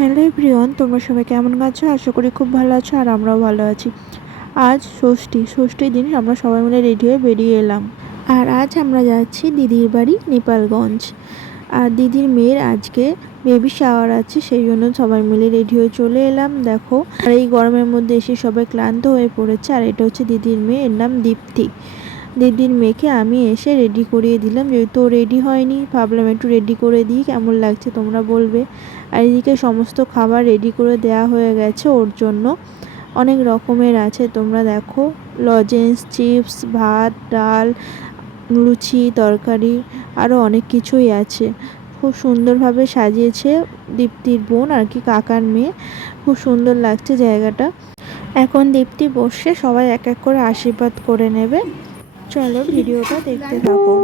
Hello everyone, তোমরা সবাই কেমন আছো? আশা করি খুব ভালো আছো আর আমরাও ভালো আছি। আজ ষষ্ঠীর দিন আমরা সবাই মিলে রেডি হয়ে বেরিয়ে এলাম। আর আজ আমরা যাচ্ছি দিদির বাড়ি নেপালগঞ্জ। আর দিদির মেয়ের আজকে বেবি শাওয়ার আছে, সেই জন্য সবাই মিলে রেডি হয়ে চলে এলাম। দেখো, আর এই গরমের মধ্যে এসে সবাই ক্লান্ত হয়ে পড়েছে। আর এটা হচ্ছে দিদির মেয়ে, এর নাম দীপ্তি। দিদির মেয়েকে আমি এসে রেডি করিয়ে দিলাম, যেহেতু রেডি হয়নি, ভাবলাম একটু রেডি করে দিই, কেমন লাগছে তোমরা বলবে। আর এদিকে সমস্ত খাবার রেডি করে দেয়া হয়ে গেছে ওর জন্য। অনেক রকমের আছে, তোমরা দেখো, লজেন্স, চিপস, ভাত, ডাল, লুচি, তরকারি, আরও অনেক কিছুই আছে। খুব সুন্দরভাবে সাজিয়েছে দীপ্তির বোন, আর কি কাকার মেয়ে। খুব সুন্দর লাগছে জায়গাটা। এখন দীপ্তি বসে সবাই এক এক করে আশীর্বাদ করে নেবে। চলো ভিডিওটা দেখতে থাকো।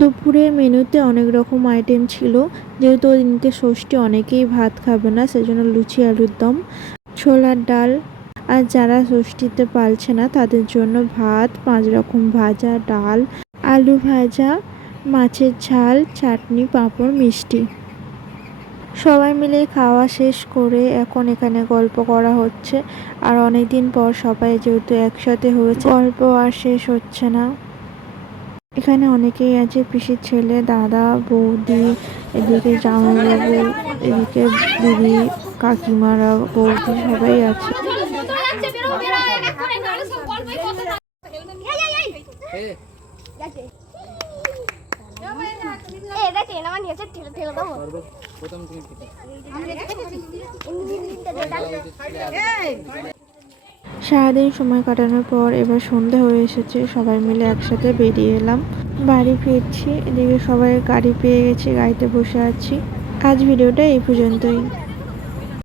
দুপুরের মেনুতে অনেক রকম আইটেম ছিল, যেহেতু ওই দিনকে ষষ্ঠী, অনেকেই ভাত খাবে না, সেজন্য লুচি, আলুর দম, ছোলার ডাল। আর যারা ষষ্ঠীতে পারছে না তাদের জন্য ভাত, 5 রকম ভাজা, ডাল, আলু ভাজা, মাছের ঝাল, চাটনি, পাঁপড়, মিষ্টি। সবাই মিলে খাওয়া শেষ করে এখন এখানে গল্প করা হচ্ছে। আর অনেক দিন পর সবাই যেহেতু একসাথে হয়েছে, গল্প আর শেষ হচ্ছে না। এখানে অনেকেই আছে, পিসির ছেলে, দাদা, বৌদি, এদিকে জামাইবাবু, এদিকে দিদি, কাকিমারা, বৌদি, সবাই আছে। সারাদিন সময় কাটানোর পর এবার সন্ধে হয়ে এসেছে, সবাই মিলে একসাথে বেরিয়ে এলাম। বাড়ি ফিরছি, এদিকে সবাই গাড়ি পেয়ে গেছে, গাড়িতে বসে আছি। আজ ভিডিওটা এই পর্যন্তই।